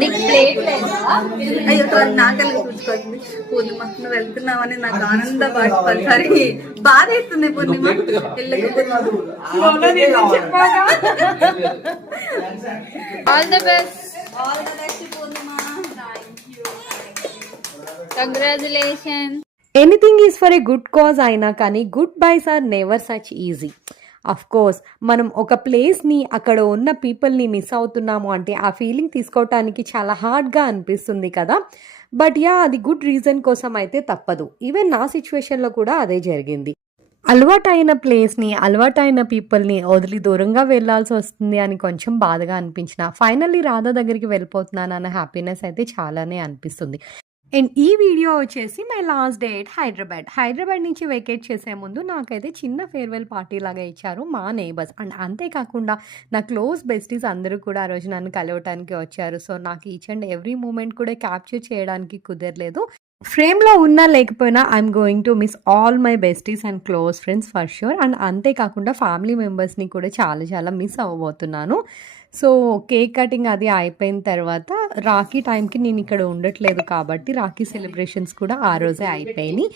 నీకు ప్లేట్ లేదా? అయ్యో నాకల్లి కూర్చుకోండి. పూర్ణిమ నువ్వు వెళ్తున్నావని నాకు ఆనంద బాష్పాలు సరే బాధ అవుతుంది. Purnima all the best. Purnima congratulation. Anything is for a good cause అయినా కానీ goodbyes are never such easy. Of course మనం ఒక ప్లేస్ని అక్కడ ఉన్న పీపుల్ని మిస్ అవుతున్నాము అంటే ఆ ఫీలింగ్ తీసుకోవటానికి చాలా హార్డ్గా అనిపిస్తుంది కదా. బట్ యా, అది గుడ్ రీజన్ కోసం అయితే తప్పదు. ఈవెన్ నా సిచ్యువేషన్లో కూడా అదే జరిగింది. అలవాటైన ప్లేస్ని, అలవాటైన పీపుల్ని వదిలి దూరంగా వెళ్ళాల్సి వస్తుంది అని కొంచెం బాధగా అనిపించిన ఫైనల్లీ రాధా దగ్గరికి వెళ్ళిపోతున్నాను అన్న హ్యాపీనెస్ అయితే చాలానే అనిపిస్తుంది. అండ్ ఈ వీడియో వచ్చేసి మై లాస్ట్ డేట్ హైదరాబాద్ నుంచి వెకేట్ చేసే ముందు నాకైతే చిన్న ఫేర్వెల్ పార్టీ లాగా ఇచ్చారు మా నేబర్స్. అండ్ అంతేకాకుండా నా క్లోజ్ బెస్టీస్ అందరూ కూడా ఆ రోజు నన్ను కలవటానికి వచ్చారు. సో నాకు ఈచ్ అండ్ ఎవ్రీ మూమెంట్ కూడా క్యాప్చర్ చేయడానికి కుదరలేదు. ఫ్రేమ్లో ఉన్నా లేకపోయినా I'm going to miss all my besties and close friends for sure. And అంతేకాకుండా ఫ్యామిలీ మెంబర్స్ని కూడా చాలా చాలా మిస్ అవ్వబోతున్నాను. సో కేక్ కటింగ్ అది అయిపోయిన తర్వాత రాఖీ టైంకి నేను ఇక్కడ ఉండట్లేదు కాబట్టి రాఖీ సెలబ్రేషన్స్ కూడా ఆ రోజే అయిపోయినాయి.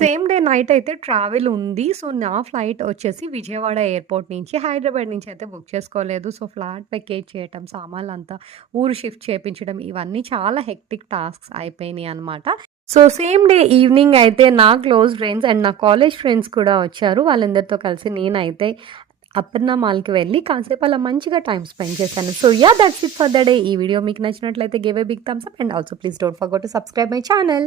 సేమ్ డే నైట్ అయితే ట్రావెల్ ఉంది. సో నా ఫ్లైట్ వచ్చేసి విజయవాడ ఎయిర్పోర్ట్ నుంచి హైదరాబాద్ నుంచి అయితే బుక్ చేసుకోలేదు. సో ఫ్లాట్ ప్యాకేజ్ చేయటం, సామాన్లు అంతా ఊరు షిఫ్ట్ చేయించడం, ఇవన్నీ చాలా హెక్టిక్ టాస్క్స్ అయిపోయినాయి అనమాట. సో సేమ్ డే ఈవినింగ్ అయితే నా క్లోజ్ ఫ్రెండ్స్ అండ్ నా కాలేజ్ ఫ్రెండ్స్ కూడా వచ్చారు. వాళ్ళందరితో కలిసి నేనైతే అపర్ణ మాల్కి వెళ్ళి కాసేపు అలా మంచిగా టైం స్పెండ్ చేశాను. So yeah, that's it for the day. ఈ వీడియో మీకు నచ్చినట్లయితే give a big thumbs up and also please don't forget to subscribe my channel.